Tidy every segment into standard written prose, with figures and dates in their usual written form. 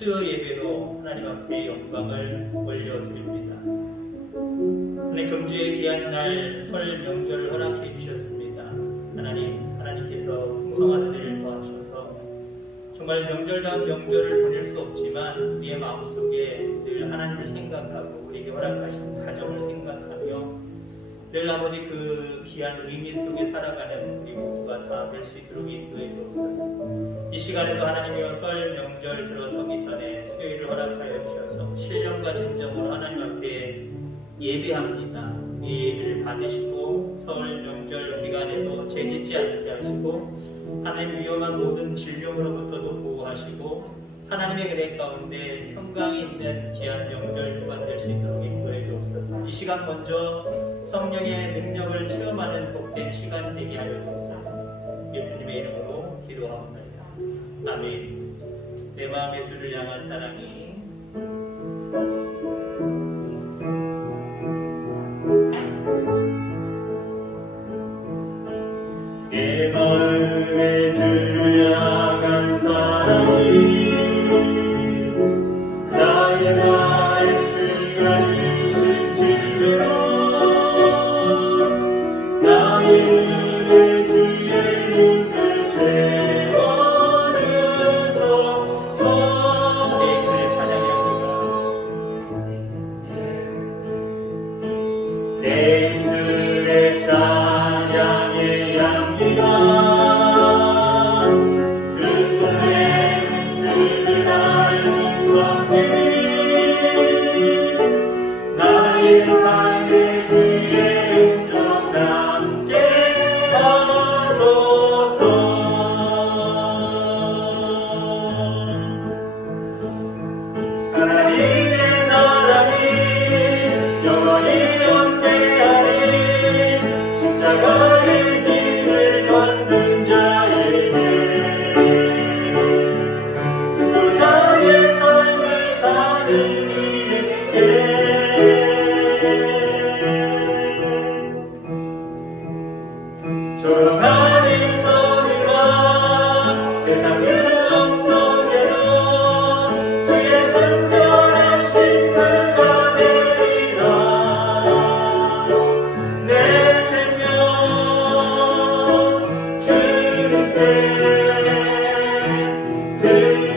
수요 예배로 하나님 앞에 영광을 올려드립니다. 하나님 금주의 귀한 날 설 명절을 허락해 주셨습니다. 하나님께서 풍성한 은혜를 더하셔서 정말 명절다운 명절을 보낼 수 없지만 우리의 마음속에 늘 하나님을 생각하고 우리에게 허락하신 가정을 생각하며 늘 아버지 그 귀한 의미 속에 살아가는 우리 모두가 다 될 수 있도록 인도해 주옵소서. 이 시간에도 하나님이여 설 명절 들어서기 전에 수요일을 허락하여 주셔서 신령과 진정으로 하나님 앞에 예배합니다. 이 예배를 받으시고 설 명절 기간에도 죄짓지 않게 하시고 하나님 위험한 모든 질병으로부터도 보호하시고 하나님의 은혜 가운데 평강이 있는 귀한 명절 주간 될 수 있도록 인도해 주옵소서. 이 시간 먼저 성령의 능력을 체험하는 복된 시간 되게 하여 주옵소서. 예수님의 이름으로 기도합니다. 아멘. 내 마음의 주를 향한 사랑이 내 마음의 주를 향한 사랑이 나의 마음의 주가 주신 질문으로 나의 입에 주의 눈을 채워주소서. 내 입술의 찬양의 향기가 그 손에 문줄을 달린 성들이 나의 삶의 주의 음성 함께 하소서. 하나님의 사랑이 영원히 함께하리. 십자가의 길을 걷는 자에게 순교자의 삶을 사는 이에게 조용한 소리가 세상 유혹 속에도 주의 선별한 신부가 되리라. 내 생명 주님께 드리리.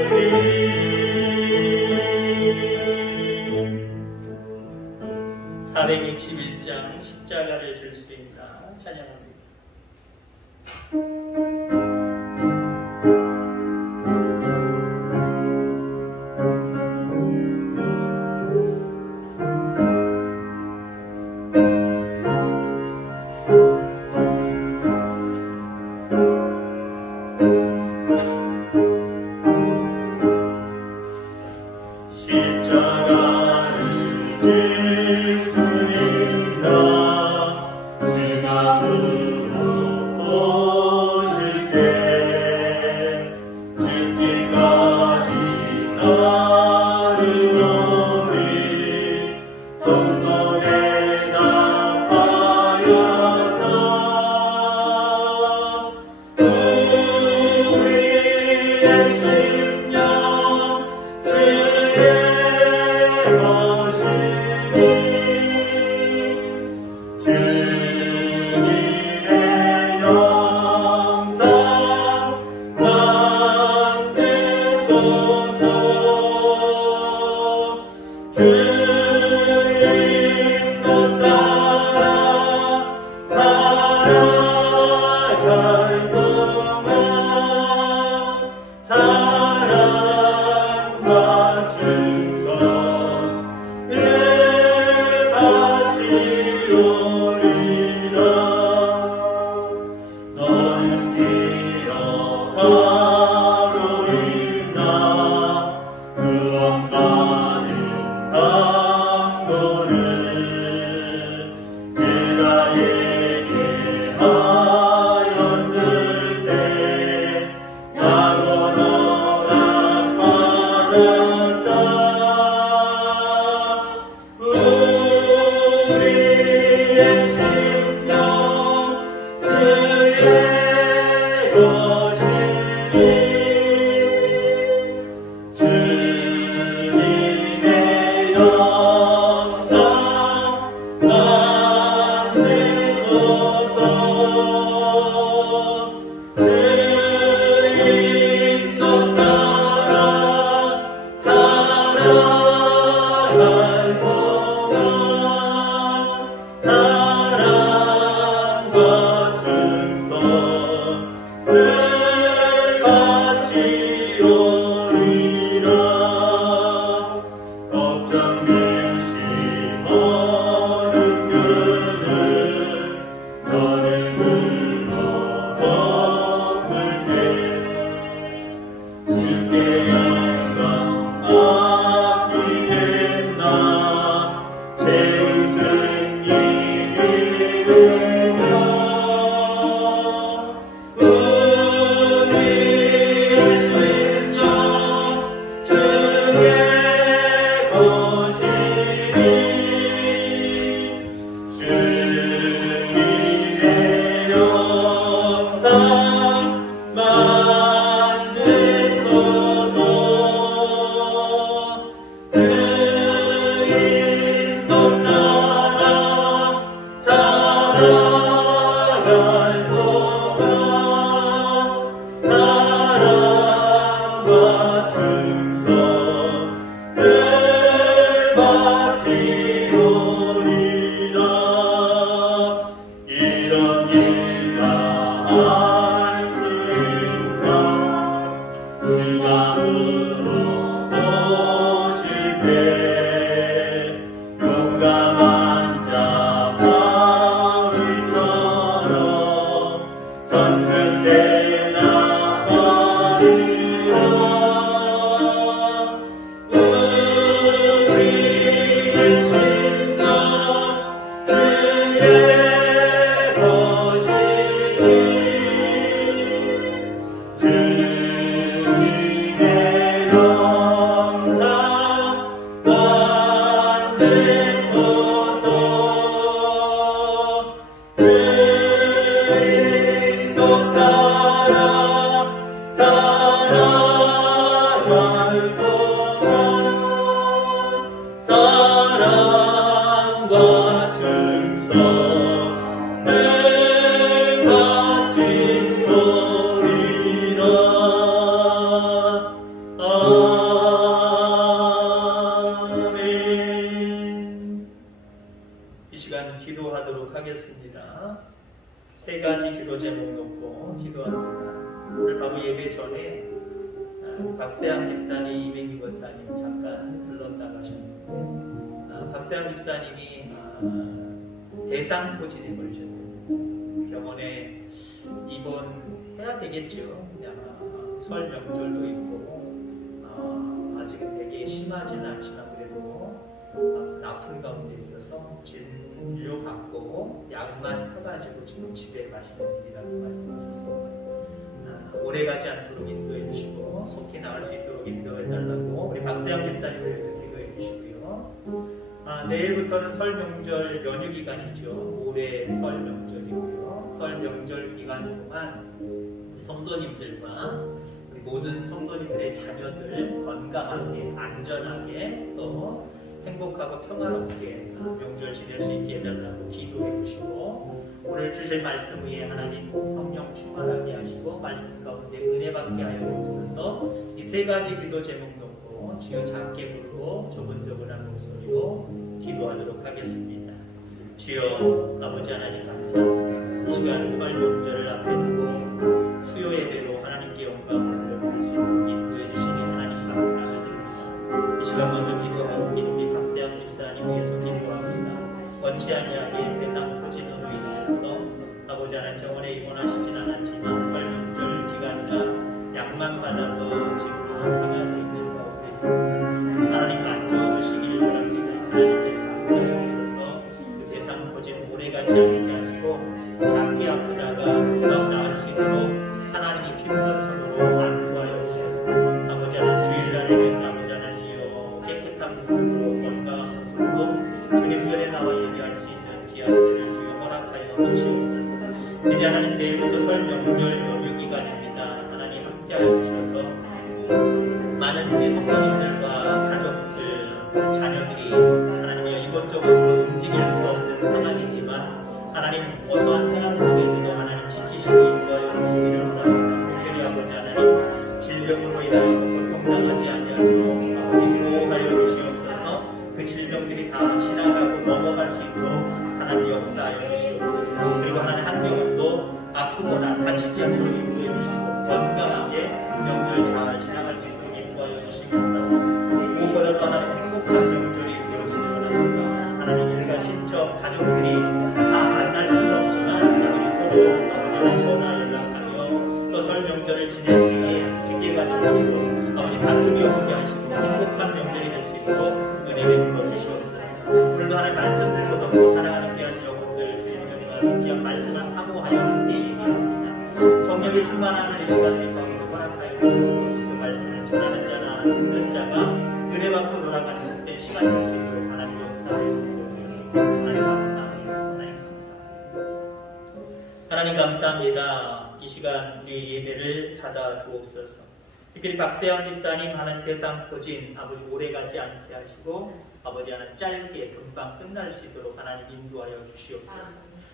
461장 십자가를 줄 수 있다. 찬양합니다. 십자가를 질 수 있나 증안으로 오실게 죽기까지 따르노리. 성도에 답하였다. 우리의 심령 주의 것이니 주님의 영상 만드소서. 주의 뜻 따라 살아갈 동안 사랑과 충성 늘 바치오리라. 너는 기억하고 있나 구원받은 기도하도록 하겠습니다. 세 가지 기도 제목 놓고 기도합니다. 오늘 바로 예배 전에 박세양 집사님, 이맹규 권사님 잠깐 들렀다 가셨는데 박세양 집사님이 대상포진에 걸리셨는데 병원에 입원해야 되겠죠. 설 명절도 있고 아직은 되게 심하지는 않지만 그래도 아픈 가운데 있어서 진료 받고 약만 타가지고 지금 집에 가시는 일이라고 말씀드렸습니다. 오래 가지 않도록 인도해 주시고 속히 나을 수 있도록 인도해 달라고 우리 박세영 집사님을 위해서 기도해 주시고요. 내일부터는 설 명절 연휴 기간이죠. 올해 설 명절이고요. 설 명절 기간 동안 성도님들과 우리 모든 성도님들의 자녀들 건강하게 안전하게 또 행복하고 평화롭게 명절 지낼 수 있게 해달라고 기도해 주시고 오늘 주실 말씀 위에 하나님 성령 충만하게 하시고 말씀 가운데 은혜 받게 하여 주옵소서. 이 세 가지 기도 제목 놓고 주여 작게 부르고 조근조근한 목소리로 기도하도록 하겠습니다. 주여 아버지 하나님 감사합니다. 이 시간 설 명절을 앞에 두고 수요 예배로 하나님께 영광을 돌려드릴 수 있는 인도해 주시니 하나님 감사드립니다. 이 시간 먼저 기도하고 우리 박세영 집사님 위해서 기도합니다. 원치 아니하게 대상 포진으로 인해서 아버지 하나님 병원에 입원하시진 않았지만 설 명절 기간이나 약만 받아서 집으로 가면 있는 가운데 있습니다. 하나님 맞서주시길 바랍니다. 그 대상 포진 오래가지 않게 하시고 작게 아프다가 금방 나을 수 있도록 하나님이 피부던 손으로 안수하여 주셔서 아버지 하나님 주일날에는 아버지 하나님 깨끗한 모습으로 건강한 모습으로 주님 전에 나와 예배할 수 있는 기한들을 주여 허락하여 주시옵소서. 이제 하나님 내일부터 설 명절 연휴 기간입니다. 하나님 함께하여 주셔서 많은 우리 성도님들과 가족들, 자녀들이 하나님의 이곳저곳으로 움직일 수 없는 상황이지만 하나님 어떠한 상황 속에서도 하나님 지키시고 인도하여 주시기를 원합니다. 특별히 아버지 하나님 질병으로 인하여서 고통당하지 아니하도록 아버지 보호하여 주시옵소서. 그 질병들이 다 지나가고 넘어갈 수 있도록 하나님 역사하여 주시옵소서. 그리고 하나님 한 명은 또 아프거나 다치지 않도록 인도해 주시고 건강하게 명절 잘 지나갈 수 있도록 인도하여 주시면서 무엇보다 또 하나님 행복한 명절이 되어지길 원합니다. 하나님 일가 친척 가족들이 다 만날 수는 없지만 서로 아버지와 전화 연락하며 또 설 명절을 지내기 위해 기계가족으로 아버지 다툼이 없게 하시고 행복한 명절이 될 수 있도록 은혜 베풀어 주시옵소서. 오늘도 하나님 말씀 들고서 사랑하는 귀한 여러분들 주님 전에 가서 귀한 말씀을 사모하여 함께 얘기했습니다. 성령의 충만함을 이 시간에 가운데 허락하여 주옵소서. 그 말씀을 전하는 자나 듣는 자가 은혜 받고 돌아가는 그때 시간이 될 수 있도록 하나님 역사하여 주옵소서. 하나님 감사합니다. 하나님 감사합니다. 하나님 감사합니다. 이 시간 우리 예배를 받아 주옵소서. 특별히 박세영 집사님 하는 대상포진 아버지 오래가지 않게 하시고 아버지 하나님 짧게 금방 끝날 수 있도록 하나님 인도하여 주시옵소서.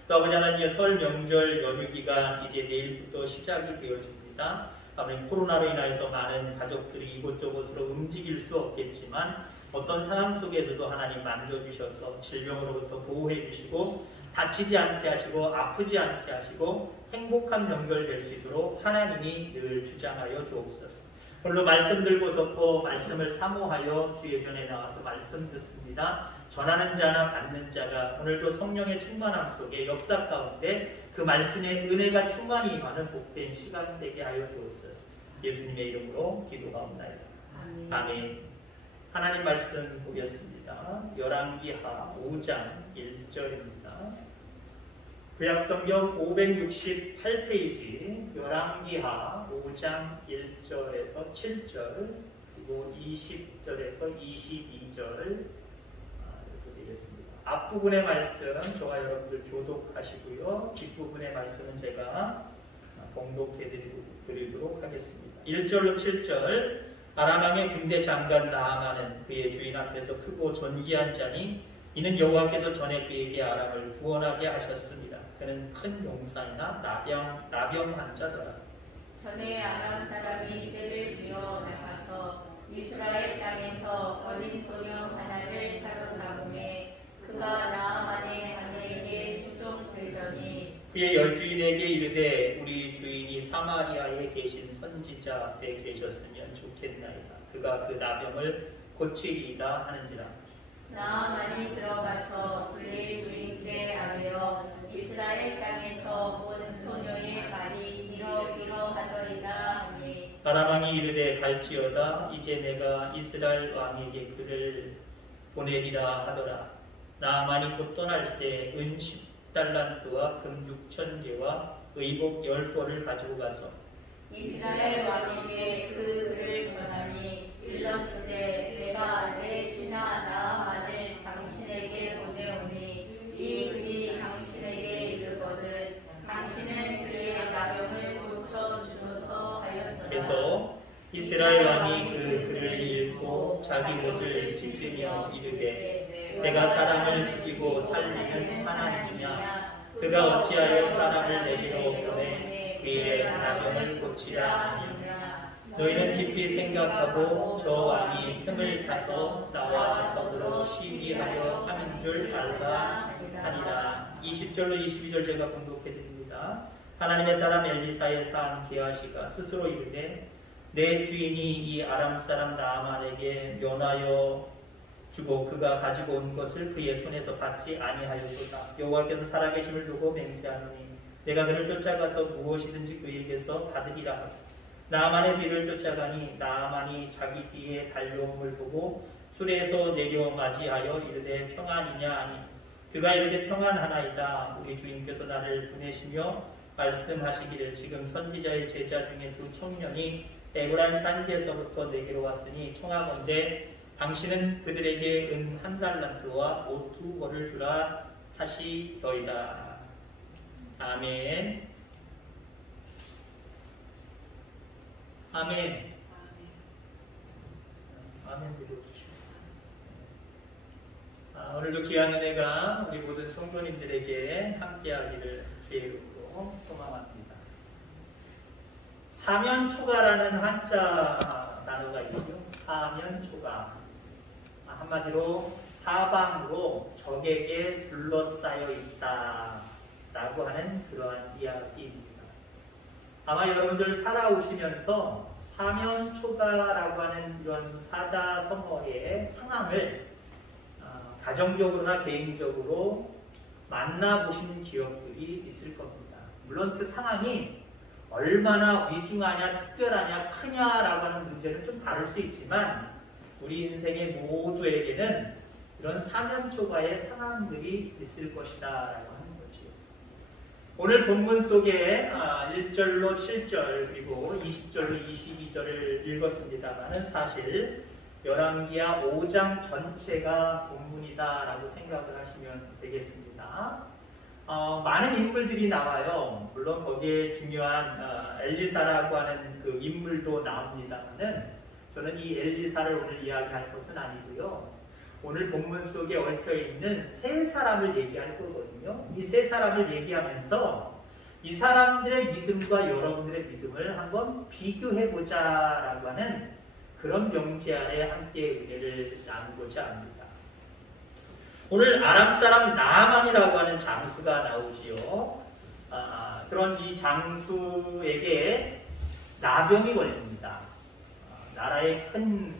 또 아버지 하나님 설 명절 연휴기가 이제 내일부터 시작이 되어집니다. 아버지 코로나로 인하여서 많은 가족들이 이곳저곳으로 움직일 수 없겠지만 어떤 상황 속에서도 하나님 만져주셔서 질병으로부터 보호해 주시고 다치지 않게 하시고 아프지 않게 하시고 행복한 명절 될 수 있도록 하나님이 늘 주장하여 주옵소서. 오늘도 말씀 들고서 또 말씀을 사모하여 주의 전에 나와서 말씀 듣습니다. 전하는 자나 받는 자가 오늘도 성령의 충만함 속에 역사 가운데 그 말씀의 은혜가 충만히 임하는 복된 시간 되게 하여 주옵소서. 예수님의 이름으로 기도하옵나이다. 아멘. 하나님 말씀 보겠습니다. 열왕기하 5장 1절입니다. 구약성경 568페이지 열왕기하 5장 1절에서 7절 그리고 20절에서 22절 이렇게 되겠습니다. 앞부분의 말씀 저와 여러분들 교독하시고요. 뒷부분의 말씀은 제가 봉독해 드리도록 하겠습니다. 1절로 7절 아람왕의 군대 장관 나아만은 그의 주인 앞에서 크고 존귀한 자니 이는 여호와께서 전에 그에게 아람을 구원하게 하셨습니다. 그는 큰 용사이나 나병 환자더라. 전에 아람 사람이 떼를 지어 나가서 이스라엘 땅에서 어린 소녀 하나를 사로잡음에 그가 나아만의 아내에게 수종 들더니 그의 여주인에게 이르되 우리 주인이 사마리아에 계신 선지자 앞에 계셨으면 좋겠나이다. 그가 그 나병을 고치리이다 하는지라. 나아만이 들어가서 그의 주인께 아뢰어 이스라엘 땅에서 온 소녀의 말이 이러하더이다 하니 아람왕이 이르되 갈지어다. 이제 내가 이스라엘 왕에게 그를 보내리라 하더라. 나아만이 곧 떠날새 은 10달란트와 금 6,000개와 의복 10벌을 가지고 가서 이스라엘 왕에게 그 글을 전하니 일렀으되 내가 내 신하 나아만을 당신에게 보내오니 이 글이 당신에게 이르거든 당신은 그의 나병을 고쳐주소서 하였더라. 그래서 이스라엘 왕이 그 글을 읽고 자기 옷을 찢으며 이르되 내가 사람을 죽이고 살리는 하나님이냐 그가 어찌하여 사람을 내게로 보내 그의 나병을 고치라 하느냐. 너희는 깊이 생각하고 저 왕이 틈을 타서 나와 더불어 시기하려 하는 줄 알라 하니라. 20절로 22절 제가 공독해 드립니다. 하나님의 사람 엘리사의 산 게하시가 스스로 이르되 내 주인이 이 아람 사람 나아만에게 면하여 주고 그가 가지고 온 것을 그의 손에서 받지 아니하였도다. 여호와께서 살아계심을 두고 맹세하노니 내가 그를 쫓아가서 무엇이든지 그에게서 받으리라 하고 나아만의 뒤를 쫓아가니 나아만이 자기 뒤에 달려옴을 보고 수레에서 내려 맞이하여 이르되 평안이냐 하니 그가 이르되 평안하나이다. 우리 주인께서 나를 보내시며 말씀하시기를 지금 선지자의 제자 중에 두 청년이 에브라임 산지에서부터 내게로 왔으니 청하건대 당신은 그들에게 은 1달란트와 옷 2벌을 주라 하시더이다. 아멘. 아멘. 아멘 드려주시오. 오늘도 귀한 은혜가 우리 모든 성도님들에게 함께하기를 주의 이름으로 소망합니다. 사면초가라는 한자 단어가 있죠. 사면초가. 한마디로 사방으로 적에게 둘러싸여 있다라고 하는 그러한 이야기입니다. 아마 여러분들 살아오시면서 사면초가라고 하는 이런 사자성어의 상황을 가정적으로나 개인적으로 만나보시는 기억들이 있을 겁니다. 물론 그 상황이 얼마나 위중하냐, 특별하냐, 크냐라고 하는 문제는 좀 다를 수 있지만 우리 인생의 모두에게는 이런 사면초가의 상황들이 있을 것이다 라고 하는 거죠. 오늘 본문 속에 1절로 7절 그리고 20절로 22절을 읽었습니다만 사실 열왕기하 5장 전체가 본문이다 라고 생각을 하시면 되겠습니다. 많은 인물들이 나와요. 물론 거기에 중요한 엘리사라고 하는 그 인물도 나옵니다만은 저는 이 엘리사를 오늘 이야기할 것은 아니고요. 오늘 본문 속에 얽혀 있는 세 사람을 얘기할 거거든요. 이 세 사람을 얘기하면서 이 사람들의 믿음과 여러분들의 믿음을 한번 비교해보자라고 하는 그런 명제 아래 함께 은혜를 나누고자 합니다. 오늘 아람 사람 나아만이라고 하는 장수가 나오지요. 그런 이 장수에게 나병이 걸립니다. 나라에 큰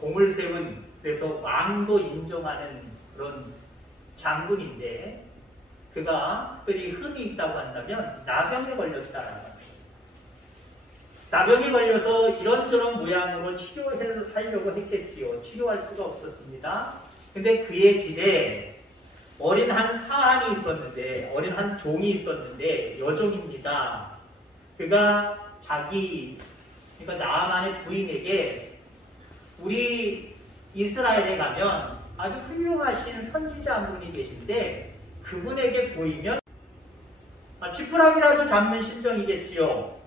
공을 세운, 그래서 왕도 인정하는 그런 장군인데 그가 특별히 흠이 있다고 한다면 나병에 걸렸다라는 거예요. 나병이 걸려서 이런저런 모양으로 치료를 하려고 했겠지요. 치료할 수가 없었습니다. 근데 그의 집에 어린 한 사한이 있었는데, 어린 한 종이 있었는데 여종입니다. 그가 그러니까 나아만의 부인에게 우리 이스라엘에 가면 아주 훌륭하신 선지자 한 분이 계신데 그분에게 보이면 지푸라기라도 잡는 심정이겠지요.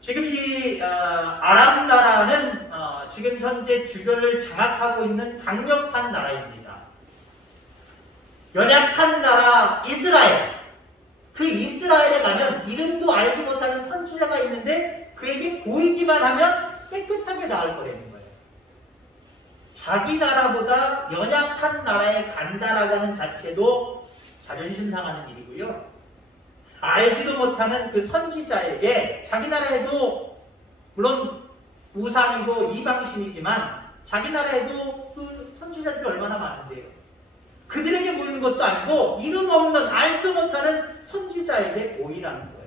지금 이 아람 나라는 지금 현재 주변을 장악하고 있는 강력한 나라입니다. 연약한 나라 이스라엘. 그 이스라엘에 가면 이름도 알지 못하는 선지자가 있는데 그에게 보이기만 하면 깨끗하게 나을 거라는 거예요. 자기 나라보다 연약한 나라에 간다라고 하는 자체도 자존심 상하는 일이고요. 알지도 못하는 그 선지자에게 자기 나라에도 물론 우상이고 이방신이지만 자기 나라에도 그 선지자들이 얼마나 많은데요. 그들에게 보이는 것도 아니고 이름 없는 알지도 못하는 선지자에게 보이라는 거예요.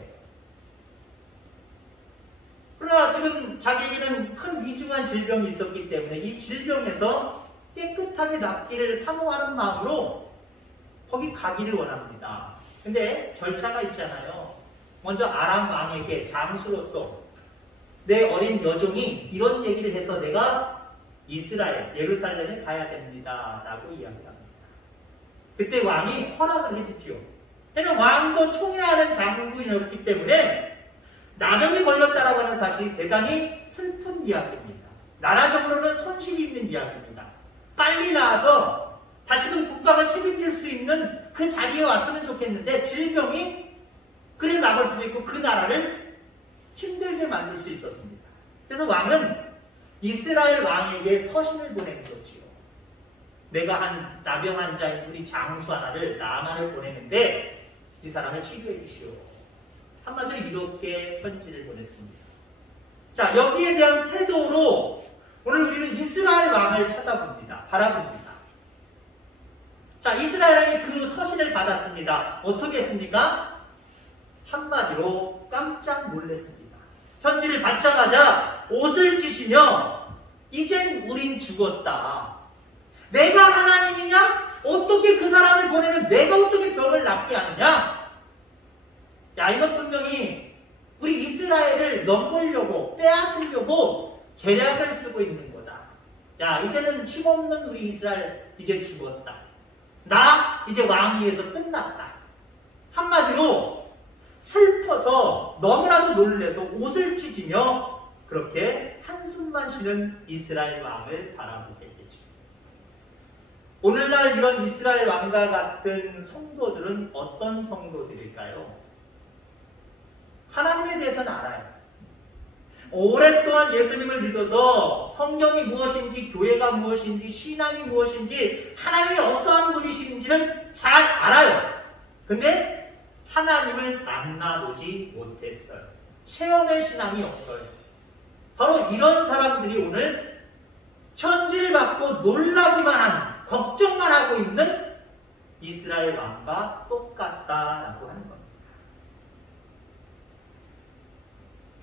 그러나 지금 자기에게는 큰 위중한 질병이 있었기 때문에 이 질병에서 깨끗하게 낫기를 사모하는 마음으로 거기 가기를 원합니다. 근데 절차가 있잖아요. 먼저 아람 왕에게 장수로서 내 어린 여종이 이런 얘기를 해서 내가 이스라엘, 예루살렘에 가야 됩니다 라고 이야기합니다. 그때 왕이 허락을 해주죠. 왜냐면 왕도 총애하는 장군이었기 때문에 나병이 걸렸다라고 하는 사실이 대단히 슬픈 이야기입니다. 나라적으로는 손실이 있는 이야기입니다. 빨리 나와서 다시금 국가를 책임질 수 있는 그 자리에 왔으면 좋겠는데 질병이 그를 막을 수도 있고 그 나라를 힘들게 만들 수 있었습니다. 그래서 왕은 이스라엘 왕에게 서신을 보낸 거지요. 내가 나병 환자인 우리 장수 하나를 나아만을 보내는데 이 사람을 치료해 주시오. 한마디로 이렇게 편지를 보냈습니다. 자, 여기에 대한 태도로 오늘 우리는 이스라엘 왕을 쳐다봅니다. 바라봅니다. 자, 이스라엘 왕이 그 서신을 받았습니다. 어떻게 했습니까? 한마디로 깜짝 놀랐습니다. 편지를 받자마자 옷을 찢으며 이젠 우린 죽었다. 내가 하나님이냐? 어떻게 그 사람을 보내면 내가 어떻게 병을 낫게 하느냐? 야, 이건 분명히 우리 이스라엘을 넘보려고 빼앗으려고 계략을 쓰고 있는 거다. 야, 이제는 힘없는 우리 이스라엘 이제 죽었다. 나 이제 왕위에서 끝났다. 한마디로 슬퍼서 너무나도 놀래서 옷을 찢으며 그렇게 한숨만 쉬는 이스라엘 왕을 바라보게 되죠. 오늘날 이런 이스라엘 왕과 같은 성도들은 어떤 성도들일까요? 하나님에 대해서는 알아요. 오랫동안 예수님을 믿어서 성경이 무엇인지, 교회가 무엇인지, 신앙이 무엇인지, 하나님이 어떠한 분이신지는 잘 알아요. 근데 하나님을 만나보지 못했어요. 체험의 신앙이 없어요. 바로 이런 사람들이 오늘 천지를 받고 놀라기만 한, 걱정만 하고 있는 이스라엘 왕과 똑같다라고 하는 겁니다.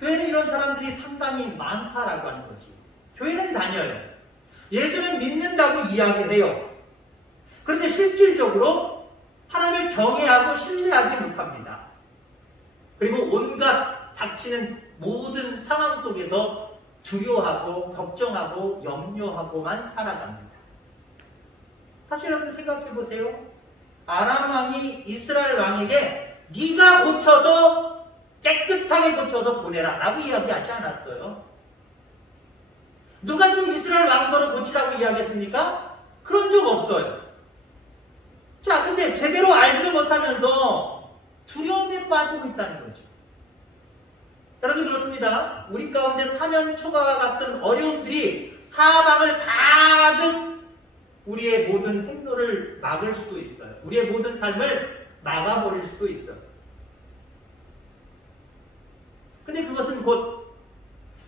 교회는 이런 사람들이 상당히 많다라고 하는 거지. 교회는 다녀요. 예수는 믿는다고 이야기를 해요. 그런데 실질적으로 하나님을 경외하고 신뢰하지 못합니다. 그리고 온갖 닥치는 모든 상황 속에서 두려워하고 걱정하고 염려하고만 살아갑니다. 사실 여러분 생각해 보세요. 아람 왕이 이스라엘 왕에게 네가 고쳐서 깨끗하게 고쳐서 보내라 라고 이야기하지 않았어요. 누가 지금 이스라엘 왕도를 고치라고 이야기했습니까? 그런 적 없어요. 자, 근데 제대로 알지도 못하면서 두려움에 빠지고 있다는 거죠. 여러분 그렇습니다. 우리 가운데 사면초가와 같은 어려움들이 사방을 가득 우리의 모든 행로를 막을 수도 있어요. 우리의 모든 삶을 막아버릴 수도 있어요. 근데 그것은 곧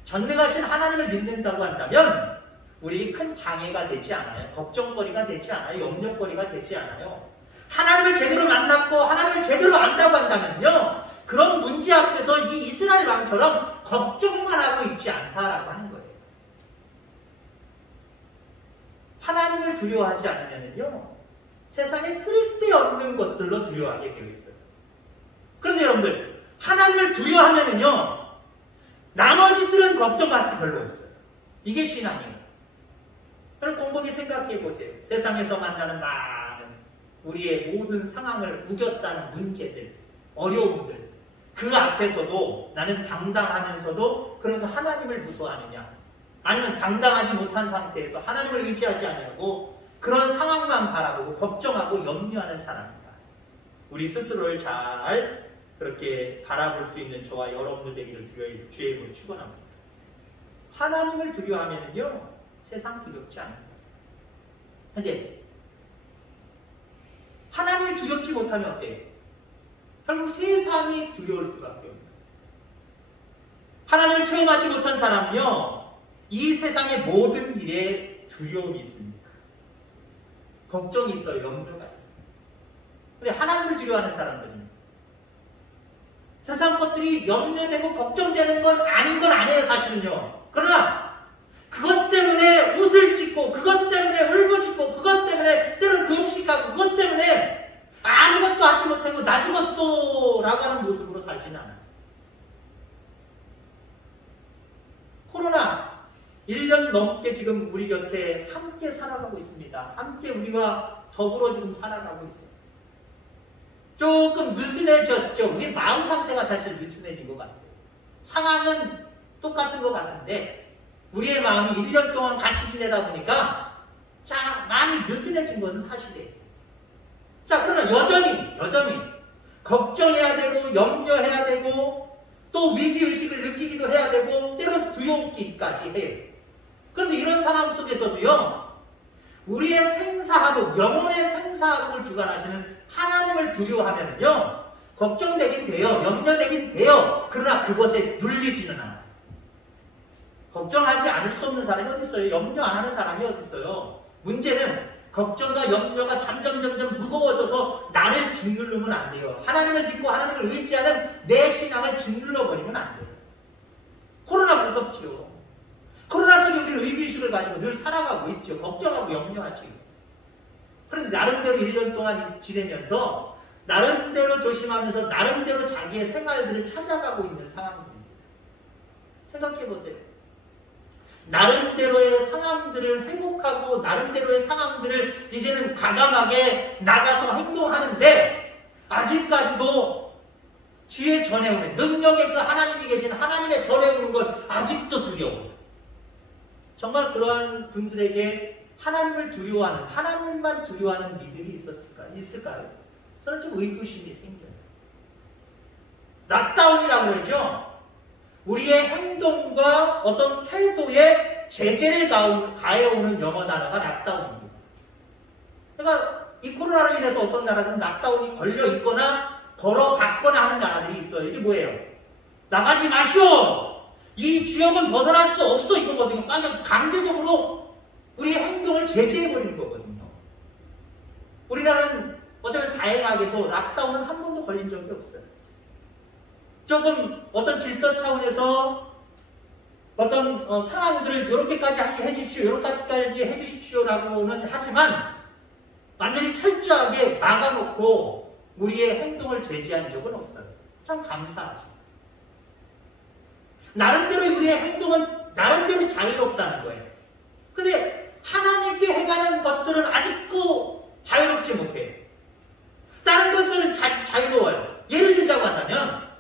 전능하신 하나님을 믿는다고 한다면 우리 큰 장애가 되지 않아요. 걱정거리가 되지 않아요. 염려거리가 되지 않아요. 하나님을 제대로 만났고 하나님을 제대로 안다고 한다면요, 그런 문제 앞에서 이 이스라엘 왕처럼 걱정만 하고 있지 않다라고 하는 거예요. 하나님을 두려워하지 않으면요, 세상에 쓸데없는 것들로 두려워하게 되어 있어요. 그런데 여러분들, 하나님을 두려워하면요, 나머지들은 걱정할 게 별로 없어요. 이게 신앙이에요. 여러분 곰곰이 생각해 보세요. 세상에서 만나는 많은 우리의 모든 상황을 우겨싸는 문제들, 어려움들, 그 앞에서도 나는 당당하면서도 그러면서 하나님을 무서워하느냐, 아니면 당당하지 못한 상태에서 하나님을 의지하지 않냐고 그런 상황만 바라보고 걱정하고 염려하는 사람입니다. 우리 스스로를 잘 그렇게 바라볼 수 있는 저와 여러분들 되기를 주의 이름으로 축원합니다. 하나님을 두려워하면요, 세상 두렵지 않습니다. 근데 하나님을 두렵지 못하면 어때요? 결국 세상이 두려울 수밖에 없습니다. 하나님을 체험하지 못한 사람은요, 이 세상의 모든 일에 두려움이 있습니다. 걱정이 있어요. 염려가 있습니다. 근데 하나님을 두려워하는 사람들은 세상 것들이 염려되고 걱정되는 건 아닌 건 아니에요, 사실은요. 그러나 그것 때문에 옷을 찢고, 그것 때문에 울부짖고, 그것 때문에 때로는 금식하고, 그것 때문에 아무것도 하지 못하고 나 죽었어 라고 하는 모습으로 살지는 않아요. 코로나 1년 넘게 지금 우리 곁에 함께 살아가고 있습니다. 함께 우리와 더불어 지금 살아가고 있어요. 조금 느슨해졌죠. 우리 마음 상태가 사실 느슨해진 것 같아요. 상황은 똑같은 것 같은데 우리의 마음이 1년 동안 같이 지내다 보니까 많이 느슨해진 것은 사실이에요. 자, 그러나 여전히 걱정해야 되고 염려해야 되고 또 위기의식을 느끼기도 해야 되고 때론 두렵기까지 해요. 그런데 이런 상황 속에서도요, 우리의 생사하복, 영혼의 생사하복을 주관하시는 하나님을 두려워하면요, 걱정되긴 돼요. 염려되긴 돼요. 그러나 그것에 눌리지는 않아요. 걱정하지 않을 수 없는 사람이 어디 있어요? 염려 안 하는 사람이 어디 있어요? 문제는 걱정과 염려가 점점 무거워져서 나를 짓누르면 안 돼요. 하나님을 믿고 하나님을 의지하는 내 신앙을 짓눌러버리면 안 돼요. 코로나 무섭지요. 코로나 속에 우리는 의기의식을 가지고 늘 살아가고 있죠. 걱정하고 염려하지. 그런데 나름대로 1년 동안 지내면서 나름대로 조심하면서 나름대로 자기의 생활들을 찾아가고 있는 상황입니다. 생각해보세요. 나름대로의 상황들을 회복하고 나름대로의 상황들을 이제는 과감하게 나가서 행동하는데 아직까지도 주의 전해오는 능력의 그 하나님이 계신 하나님의 전해오는 것 아직도 두려워요. 정말 그러한 분들에게 하나님을 두려워하는, 하나님만 두려워하는 믿음이 있을까요? 저는 좀 의구심이 생겨요. 락다운이라고 그러죠? 우리의 행동과 어떤 태도에 제재를 가해오는 영어 단어가 락다운입니다. 그러니까 이 코로나로 인해서 어떤 나라들은 락다운이 걸려 있거나 걸어갔거나 하는 나라들이 있어요. 이게 뭐예요? 나가지 마시오! 이 지역은 벗어날 수 없어! 이거거든요. 강제적으로 우리의 행동을 제재해버리는 거거든요. 우리나라는 어쩌면 다행하게도 락다운은 한 번도 걸린 적이 없어요. 조금 어떤 질서 차원에서 어떤 상황들을 이렇게까지 해주십시오, 이렇게까지 해주십시오라고는 하지만 완전히 철저하게 막아놓고 우리의 행동을 제지한 적은 없어요. 참 감사하죠. 나름대로 우리의 행동은 나름대로 자유롭다는 거예요. 근데 하나님께 해가는 것들은 아직도 자유롭지 못해요. 다른 것들은 자유로워요. 예를 들자고 한다면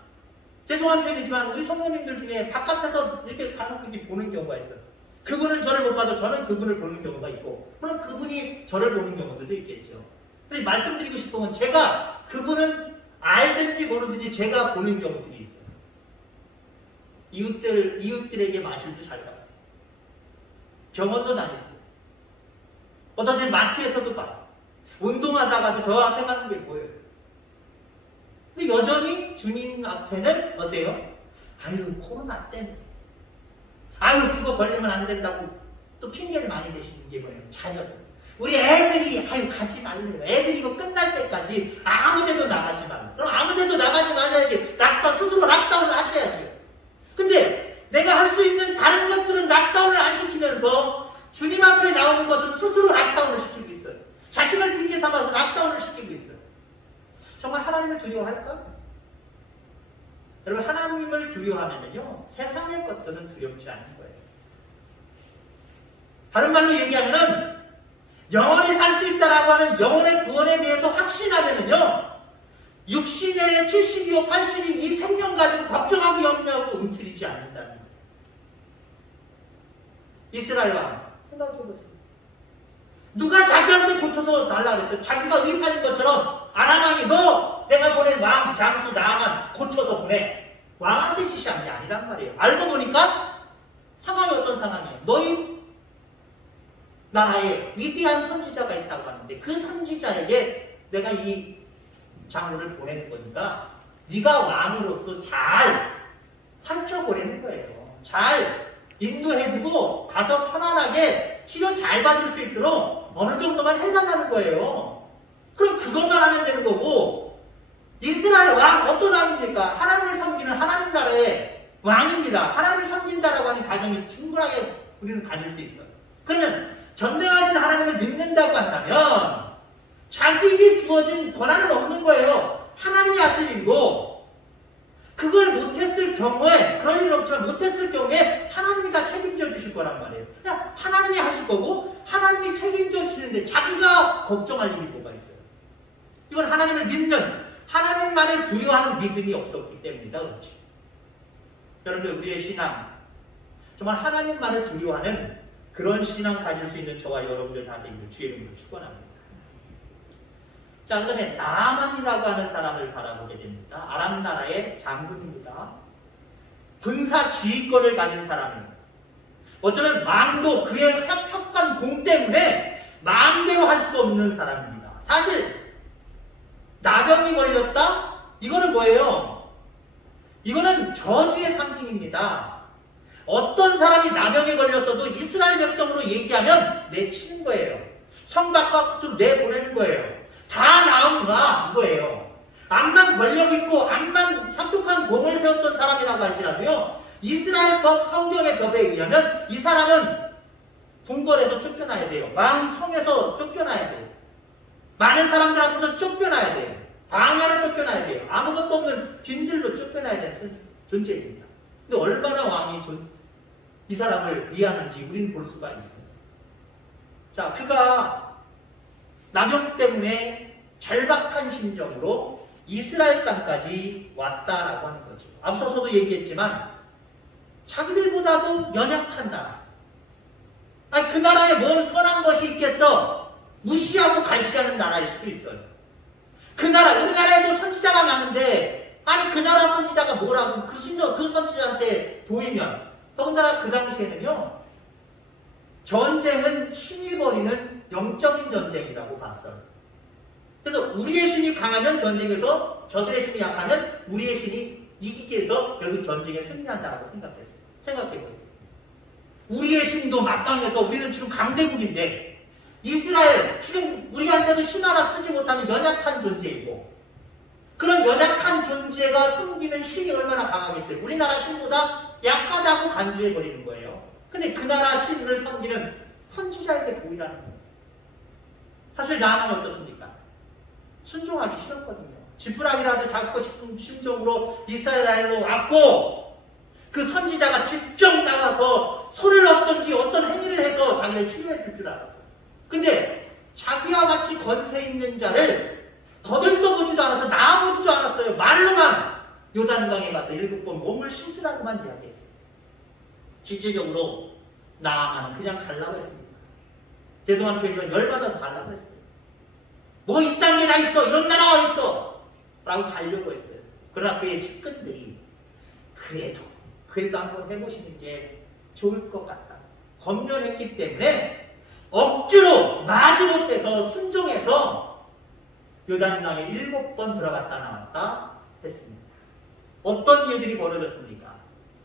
죄송한 표현이지만 우리 성도님들 중에 바깥에서 이렇게 간혹 이렇게 보는 경우가 있어요. 그분은 저를 못 봐도 저는 그분을 보는 경우가 있고 물론 그분이 저를 보는 경우들도 있겠죠. 근데 말씀드리고 싶은 건 제가 그분은 알든지 모르든지 제가 보는 경우들이 있어요. 이웃들에게 마실도 잘 봤어요. 병원도 다녔어요. 어떤 때 마트에서도 봐요. 운동하다가도 저 앞에 가는 게 보여요. 근데 여전히 주님 앞에는 어때요? 아유 코로나 때문에 아유 그거 걸리면 안 된다고 또 핑계를 많이 대시는 게 뭐예요? 자녀들. 우리 애들이 아유 가지 말래요. 애들이 이거 끝날 때까지 아무 데도 나가지 말라. 그럼 아무 데도 나가지 말아야지. 스스로 락다운을 하셔야지. 근데 내가 할 수 있는 다른 것들은 락다운을 안 시키면서 주님 앞에 나오는 것은 스스로 락다운을 시키고 있어요. 자신을 핑계 삼아서 락다운을 시키고 있어요. 정말 하나님을 두려워할까? 여러분 하나님을 두려워하면요 세상의 것들은 두렵지 않은 거예요. 다른 말로 얘기하면 영원히 살 수 있다라고 하는 영혼의 구원에 대해서 확신하면요 육신의 70이요 80이 이 생명 가지고 걱정하고 염려하고 움츠리지 않는다는 거예요. 이스라엘 왕 생각해보세요. 누가 자기한테 고쳐서 달라 그랬어요? 자기가 의사인 것처럼 아람 왕이 너 내가 보낸 왕 장수 나만 고쳐서 보내. 왕한테 지시한 게 아니란 말이에요. 알고 보니까 상황이 어떤 상황이에요? 너희 나라에 위대한 선지자가 있다고 하는데 그 선지자에게 내가 이 장군을 보내는 거니까 네가 왕으로서 잘 살펴보내는 거예요. 잘 인도해두고 가서 편안하게 치료 잘 받을 수 있도록 어느 정도만 해달라는 거예요. 그럼 그것만 하면 되는 거고 이스라엘 왕 어떤 왕입니까? 하나님을 섬기는 하나님 나라의 왕입니다. 하나님을 섬긴다라고 하는 가정이 충분하게 우리는 가질 수 있어요. 그러면 전능하신 하나님을 믿는다고 한다면 자기에게 주어진 권한은 없는 거예요. 하나님이 하실 일이고 그걸 못했을 경우에 그럴 일 없지만 못했을 경우에 하나님이 다 책임져 주실 거란 말이에요. 그냥 하나님이 하실 거고 하나님이 책임져 주시는데 자기가 걱정할 일이 뭐가 있어요. 이건 하나님을 믿는 하나님만을 두려워하는 믿음이 없었기 때문이다. 그렇지. 여러분들 우리의 신앙 정말 하나님만을 두려워하는 그런 신앙 가질 수 있는 저와 여러분들 다 되기를 주의 이름으로 축원합니다. 자, 그 다음에 나만이라고 하는 사람을 바라보게 됩니다. 아람 나라의 장군입니다. 군사 지휘권을 가진 사람입니다. 어쩌면 망도 그의 혁혁한 공 때문에 마음대로 할 수 없는 사람입니다. 사실 나병이 걸렸다? 이거는 뭐예요? 이거는 저주의 상징입니다. 어떤 사람이 나병에 걸렸어도 이스라엘 백성으로 얘기하면 내치는 거예요. 성 바깥으로 내보내는 거예요. 다 나오구나 이거예요. 암만 권력 있고 암만 혁혁한 공을 세웠던 사람이라고 할지라도요. 이스라엘 법 성경의 법에 의하면 이 사람은 궁궐에서 쫓겨나야 돼요. 왕성에서 쫓겨나야 돼요. 많은 사람들 앞에서 쫓겨나야 돼요. 방해로 쫓겨나야 돼요. 아무것도 없는 빈들로 쫓겨나야 되는 존재입니다. 근데 얼마나 왕이 이 사람을 이해하는지 우리는 볼 수가 있어요. 자, 그가 나병 때문에 절박한 심정으로 이스라엘 땅까지 왔다라고 하는 거죠. 앞서서도 얘기했지만 자기들보다도 연약한 나라. 아니, 그 나라에 뭔 선한 것이 있겠어? 무시하고 갈시하는 나라일 수도 있어요. 그 나라, 우리나라에도 선지자가 많은데 아니 그 나라 선지자가 뭐라고 그 선지자한테 보이면, 더군다나 그 당시에는요 전쟁은 신이 벌이는 영적인 전쟁이라고 봤어요. 그래서 우리의 신이 강하면 전쟁에서, 저들의 신이 약하면 우리의 신이 이기게 해서 결국 전쟁에 승리한다고 생각해보세요. 우리의 신도 막강해서 우리는 지금 강대국인데, 이스라엘 지금 우리한테도 신 하나 쓰지 못하는 연약한 존재이고, 그런 연약한 존재가 섬기는 신이 얼마나 강하겠어요. 우리나라 신보다 약하다고 간주해버리는 거예요. 근데 그 나라 신을 섬기는 선지자에게 보이라는 거예요. 사실 나아만이 어떻습니까? 순종하기 싫었거든요. 지푸라기라도 잡고 싶은 심정으로 이스라엘로 왔고, 그 선지자가 직접 나가서 손을 얻든지 어떤 행위를 해서 자기를 치료해 줄 줄 알았어요. 근데 자기와 같이 권세 있는 자를 거들떠보지도 않아서 나아보지도 않았어요. 말로만 요단강에 가서 7번 몸을 씻으라고만 이야기했어요. 실질적으로 나아만은 그냥 가려고 했습니다. 죄송한 표현이지만 열받아서 가려고 했어요. 뭐 이딴 게 다 있어, 이런 나라가 있어 라고 가려고 했어요. 그러나 그의 측근들이 그래도 한번 해보시는 게 좋을 것 같다 검열했기 때문에 억지로 마지못해서 순종해서 요단강에 7번 들어갔다 나왔다 했습니다. 어떤 일들이 벌어졌습니까?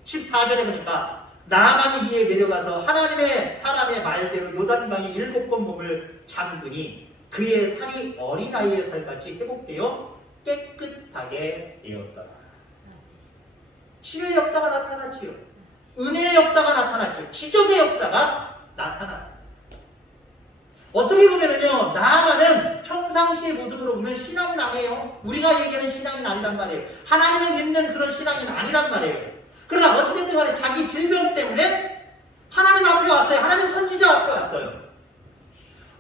14절에 보니까 나아만이 이에 내려가서 하나님의 사람의 말대로 요단강에 7번 몸을 잠그니 그의 살이 어린아이의 살같이 회복되어 깨끗하게 되었더라. 치유의 역사가 나타났지요. 은혜의 역사가 나타났죠. 기적의 역사가 나타났습니다. 어떻게 보면요, 나아만은 평상시의 모습으로 보면 신앙은 아니에요. 우리가 얘기하는 신앙은 아니란 말이에요. 하나님을 믿는 그런 신앙은 아니란 말이에요. 그러나 어찌됐든 간에 자기 질병 때문에 하나님 앞에 왔어요. 하나님 선지자 앞에 왔어요.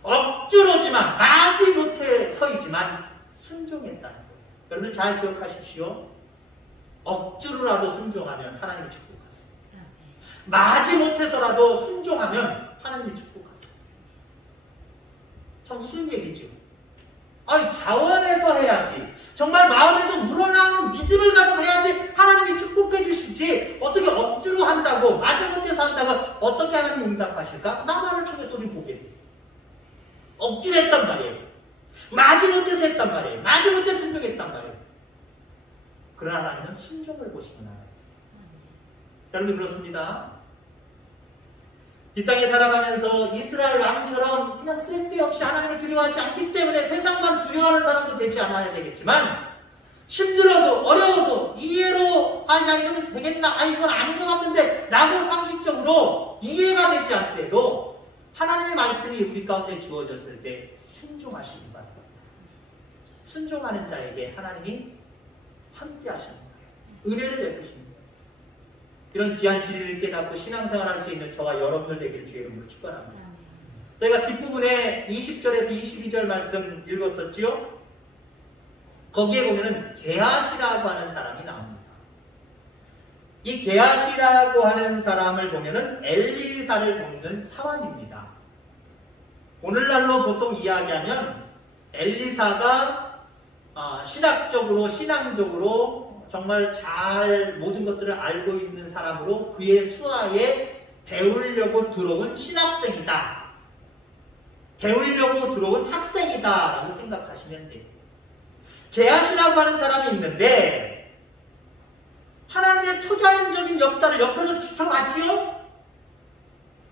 억지로지만 마지못해 서이지만 순종했다는 거예요. 여러분 잘 기억하십시오. 억지로라도 순종하면 하나님이 축복하세요. 마지못해서라도 순종하면 하나님이 축복하세요. 참 무슨 얘기죠? 아니 자원해서 해야지, 정말 마음에서 우러나오는 믿음을 가지고 해야지 하나님이 축복해 주시지, 어떻게 억지로 한다고 마지못해서 한다고 어떻게 하나님이 응답하실까? 나만을 통해서 우리 보게 돼요. 억지로 했단 말이에요. 마지못해서 했단 말이에요. 마지못해 순종했단 말이에요. 그러나 하나님은 순종을 보시는 하나님. 여러분 그렇습니다. 이 땅에 살아가면서 이스라엘 왕처럼 그냥 쓸데없이 하나님을 두려워하지 않기 때문에 세상만 두려워하는 사람도 되지 않아야 되겠지만, 힘들어도 어려워도 이해로 야 이러면 되겠나, 이건 아닌 것 같은데 라고 상식적으로 이해가 되지 않을 때도 하나님의 말씀이 우리 가운데 주어졌을 때 순종하시기 바랍니다. 순종하는 자에게 하나님이 함께 하시는 거예요. 은혜를 베푸시는 거예요. 이런 귀한 진리를 깨닫고 신앙생활 할 수 있는 저와 여러분들 되기를 주의 이름으로 축원합니다. 저희가 뒷부분에 20절에서 22절 말씀 읽었었지요? 거기에 보면은 게하시라고 하는 사람이 나옵니다. 이 게하시라고 하는 사람을 보면은 엘리사를 돕는 사환입니다. 오늘날로 보통 이야기하면 엘리사가 신학적으로, 신앙적으로 정말 잘 모든 것들을 알고 있는 사람으로 그의 수하에 배우려고 들어온 신학생이다, 배우려고 들어온 학생이다 라고 생각하시면 돼요. 게하시라고 하는 사람이 있는데 하나님의 초자연적인 역사를 옆에서 지켜봤지요.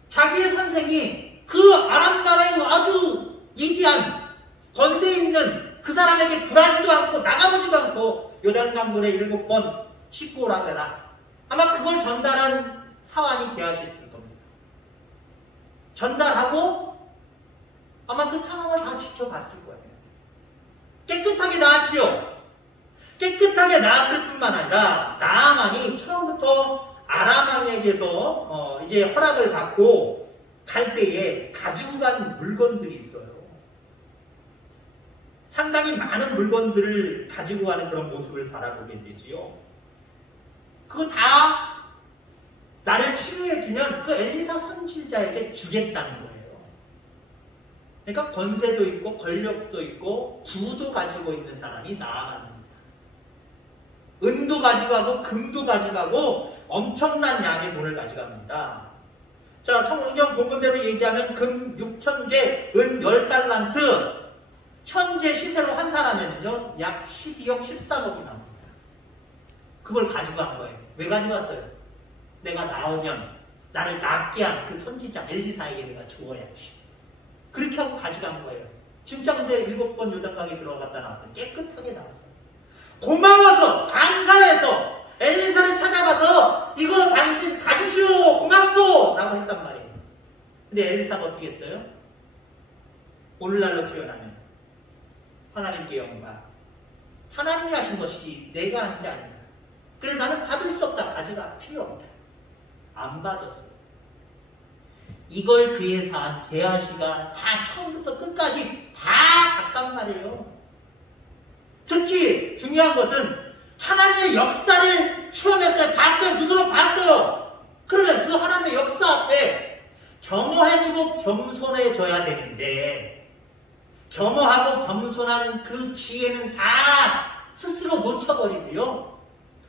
자기의 선생이 그 아람 나라의 아주 위대한 권세 있는 그 사람에게 굴하지도 않고 나가보지도 않고 요단강물에 7번 씻고 오라 그래라. 아마 그걸 전달한 사환이 게하시였을 겁니다. 전달하고 아마 그 상황을 다 지켜봤을 거예요. 깨끗하게 나았지요. 깨끗하게 나았을 뿐만 아니라 나아만이 처음부터 아람 왕에게서 이제 허락을 받고 갈 때에 가지고 간 물건들이 있어요. 상당히 많은 물건들을 가지고 가는 그런 모습을 바라보게 되지요. 그거 다 나를 치료해주면 그 엘리사 선지자에게 주겠다는 거예요. 그러니까 권세도 있고 권력도 있고 부도 가지고 있는 사람이 나아만입니다. 은도 가져가고 금도 가져가고 엄청난 양의 돈을 가져갑니다. 자, 성경 본문대로 얘기하면 금 6,000개, 은 10달란트, 현재 시세로 환산하면요 약 12억 13억이 나옵니다. 그걸 가져간 거예요. 왜 가져갔어요? 내가 나오면 나를 낫게 한 그 선지자 엘리사에게 내가 주어야지. 그렇게 하고 가져간 거예요. 진짜 근데 7번 요단강에 들어갔다 나왔더니 깨끗하게 나왔어요. 고마워서 감사해서 엘리사를 찾아가서 이거 당신 가지시오 고맙소 라고 했단 말이에요. 근데 엘리사가 어떻게 했어요? 오늘날로 표현하면 하나님께 영광, 하나님이 하신 것이지 내가 한 게 아니다. 그래 나는 받을 수 없다. 가져가. 필요 없다. 안 받았어요. 이걸 그에 사한 게하시가 다 처음부터 끝까지 다 봤단 말이에요. 특히 중요한 것은 하나님의 역사를 체험했어요. 봤어요. 눈으로 봤어요. 그러면 그 하나님의 역사 앞에 겸허해지고 겸손해져야 되는데 겸허하고 겸손한 그 기회는 다 스스로 놓쳐버리고요.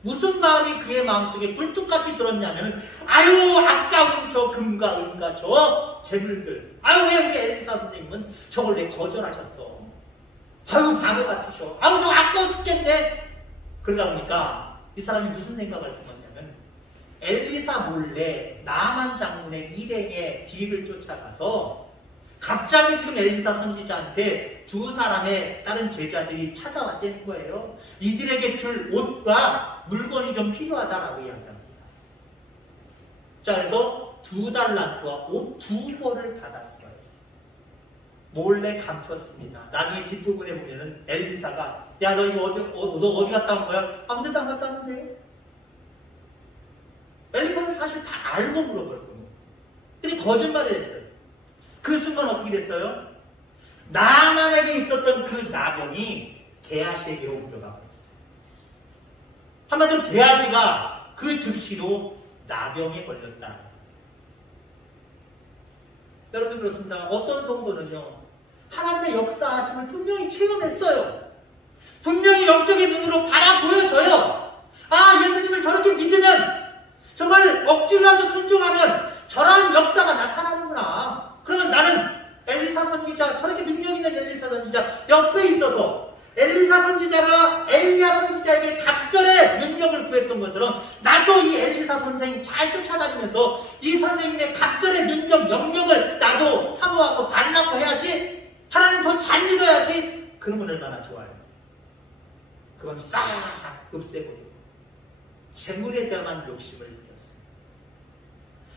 무슨 마음이 그의 마음속에 굴뚝같이 들었냐면 아유 아까운 저 금과 은과 저 재물들, 아유 왜 이렇게 엘리사 선생님은 저걸 왜 거절하셨어? 아유 바보 같으셔. 아유 저 아까워 죽겠네. 그러다 보니까 이 사람이 무슨 생각을 했냐면 엘리사 몰래 나만 장군의 일행의 뒤를 쫓아가서 갑자기 지금 엘리사 선지자한테 두 사람의 다른 제자들이 찾아왔다는 거예요. 이들에게 줄 옷과 물건이 좀 필요하다라고 이야기합니다. 자, 그래서 2달란트와 옷 2벌을 받았어요. 몰래 감췄습니다. 나중에 뒷부분에 보면은 엘리사가 야 너 이거 너 어디 갔다 온 거야? 아무 데도 안 갔다 왔는데. 엘리사는 사실 다 알고 물어봤거든요. 근데 거짓말을 했어요. 그 순간 어떻게 됐어요? 나만에게 있었던 그 나병이 게하시에게로 옮겨가 버렸어요. 한마디로 게하시가 그 즉시로 나병에 걸렸다. 여러분 그렇습니다. 어떤 성도는요 하나님의 역사하심을 분명히 체험했어요. 분명히 영적인 눈으로 바라 보여져요. 아 예수님을 저렇게 믿으면 정말 억지로라도 순종하면 저런 역사가 나타나는구나. 그러면 나는 엘리사 선지자, 저렇게 능력 있는 엘리사 선지자 옆에 있어서 엘리사 선지자가 엘리야 선지자에게 갑절의 능력을 구했던 것처럼 나도 이 엘리사 선생님 잘 쫓아다니면서 이 선생님의 갑절의 능력, 영역을 나도 사모하고 달라고 해야지. 하나님 더 잘 믿어야지. 그러면 얼마나 좋아요. 그건 싹 없애버리고 재물에 대한 욕심을 부렸어요.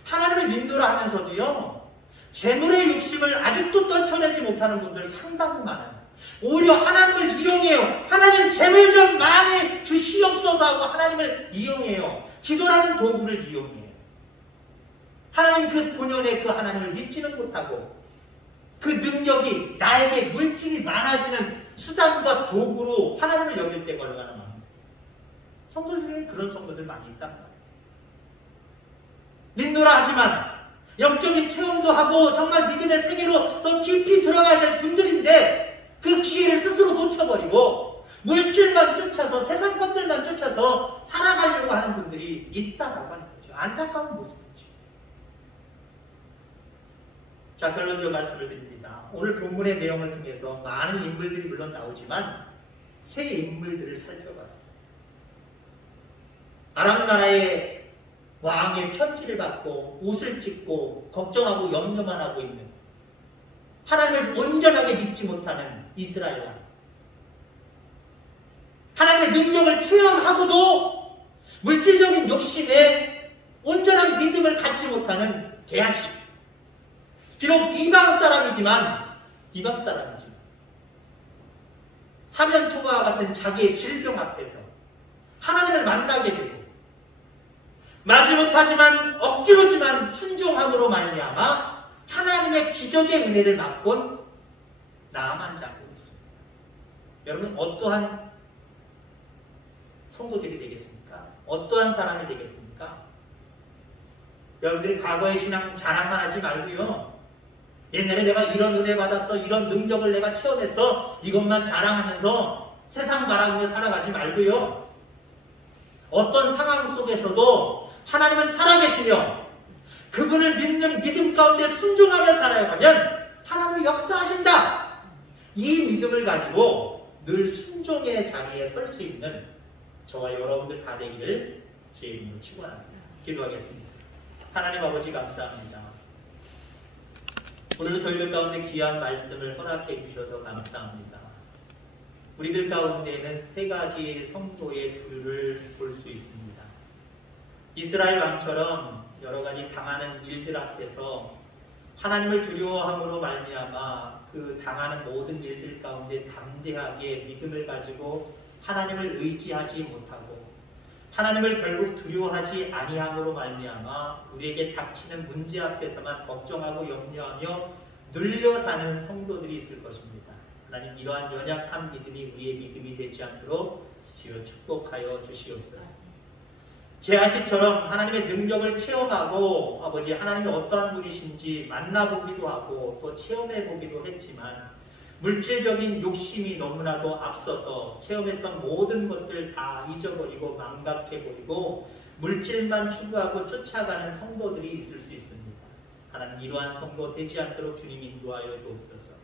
하나님을 믿노라 하면서도요 재물의 욕심을 아직도 떨쳐내지 못하는 분들 상당히 많아요. 오히려 하나님을 이용해요. 하나님 재물 좀 많이 주시옵소서 하고 하나님을 이용해요. 기도라는 도구를 이용해요. 하나님 그 본연의 그 하나님을 믿지는 못하고 그 능력이 나에게 물질이 많아지는 수단과 도구로 하나님을 여길 때가 얼마나 많아요. 성도들 중에 그런 성도들 많이 있단 말이에요. 믿노라 하지만 영적인 체험도 하고 정말 믿음의 세계로 더 깊이 들어가야 될 분들인데 그 기회를 스스로 놓쳐버리고 물질만 쫓아서 세상 것들만 쫓아서 살아가려고 하는 분들이 있다라고 하는 거죠. 안타까운 모습이죠. 자, 결론적으로 말씀을 드립니다. 오늘 본문의 내용을 통해서 많은 인물들이 물론 나오지만 세 인물들을 살펴봤어요. 아람 나라의 왕의 편지를 받고 옷을 찢고 걱정하고 염려만 하고 있는 하나님을 온전하게 믿지 못하는 이스라엘 왕. 하나님의 능력을 체험하고도 물질적인 욕심에 온전한 믿음을 갖지 못하는 게하시. 비록 이방 사람이지만 사면초가와 같은 자기의 질병 앞에서 하나님을 만나게 되고 마지못하지만 억지로지만 순종함으로 말미암아 하나님의 기적의 은혜를 맛본 나만 잡고 있습니다. 여러분 어떠한 성도들이 되겠습니까? 어떠한 사람이 되겠습니까? 여러분들이 과거의 신앙 자랑만 하지 말고요. 옛날에 내가 이런 은혜 받았어, 이런 능력을 내가 체험했어, 이것만 자랑하면서 세상 바라보며 살아가지 말고요. 어떤 상황 속에서도 하나님은 살아계시며 그분을 믿는 믿음 가운데 순종하며 살아가면 하나님은 역사하신다. 이 믿음을 가지고 늘 순종의 자리에 설 수 있는 저와 여러분들 다 되기를 주의 이름으로 축원합니다. 기도하겠습니다. 하나님 아버지 감사합니다. 오늘도 저희들 가운데 귀한 말씀을 허락해 주셔서 감사합니다. 우리들 가운데는 세 가지 성도의 불을 볼 수 있습니다. 이스라엘 왕처럼 여러 가지 당하는 일들 앞에서 하나님을 두려워함으로 말미암아 그 당하는 모든 일들 가운데 담대하게 믿음을 가지고 하나님을 의지하지 못하고 하나님을 결국 두려워하지 아니함으로 말미암아 우리에게 닥치는 문제 앞에서만 걱정하고 염려하며 눌려 사는 성도들이 있을 것입니다. 하나님 이러한 연약한 믿음이 우리의 믿음이 되지 않도록 주여 축복하여 주시옵소서. 게하시처럼 하나님의 능력을 체험하고 아버지 하나님이 어떠한 분이신지 만나보기도 하고 또 체험해보기도 했지만 물질적인 욕심이 너무나도 앞서서 체험했던 모든 것들 다 잊어버리고 망각해버리고 물질만 추구하고 쫓아가는 성도들이 있을 수 있습니다. 하나님 이러한 성도 되지 않도록 주님 인도하여 주옵소서.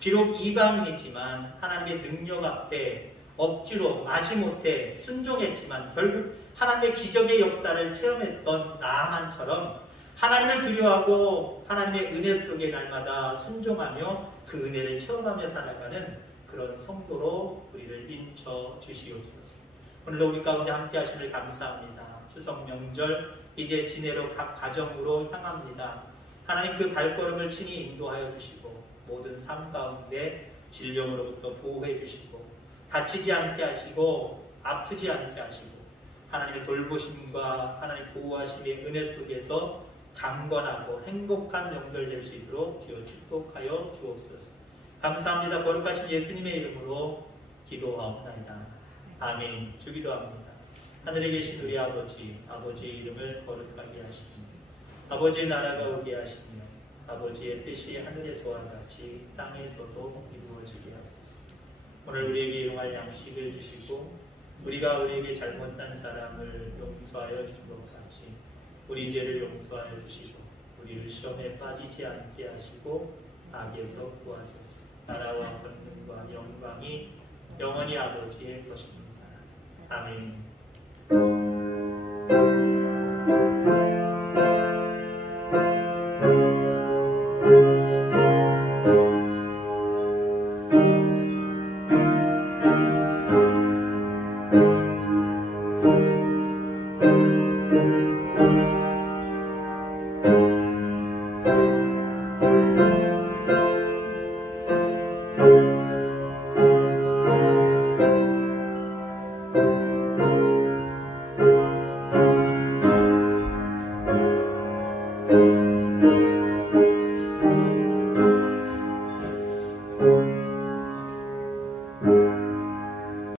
비록 이방이지만 하나님의 능력 앞에 억지로 마지못해 순종했지만 결국 하나님의 기적의 역사를 체험했던 나아만처럼 하나님을 두려워하고 하나님의 은혜 속에 날마다 순종하며 그 은혜를 체험하며 살아가는 그런 성도로 우리를 인쳐 주시옵소서. 오늘도 우리 가운데 함께 하심을 감사합니다. 추석 명절 이제 지내러 각 가정으로 향합니다. 하나님 그 발걸음을 친히 인도하여 주시고 모든 삶 가운데 질병으로부터 보호해 주시고 다치지 않게 하시고 아프지 않게 하시고 하나님의 돌보심과 하나님 보호하심의 은혜 속에서 강건하고 행복한 명절 될 수 있도록 주여 축복하여 주옵소서. 감사합니다. 거룩하신 예수님의 이름으로 기도하옵나이다. 아멘. 주기도합니다. 하늘에 계신 우리 아버지, 아버지의 이름을 거룩하게 하시니 아버지의 나라가 오게 하시며 아버지의 뜻이 하늘에서와 같이 땅에서도 이루어지게 하소서. 오늘 우리에게 일용할 양식을 주시고 우리가 우리에게 잘못한 사람을 용서하여 준 것 같이 우리 죄를 용서하여 주시고 우리를 시험에 빠지지 않게 하시고 악에서 구하소서. 나라와 권능과 영광이 영원히 아버지의 것입니다. 아멘.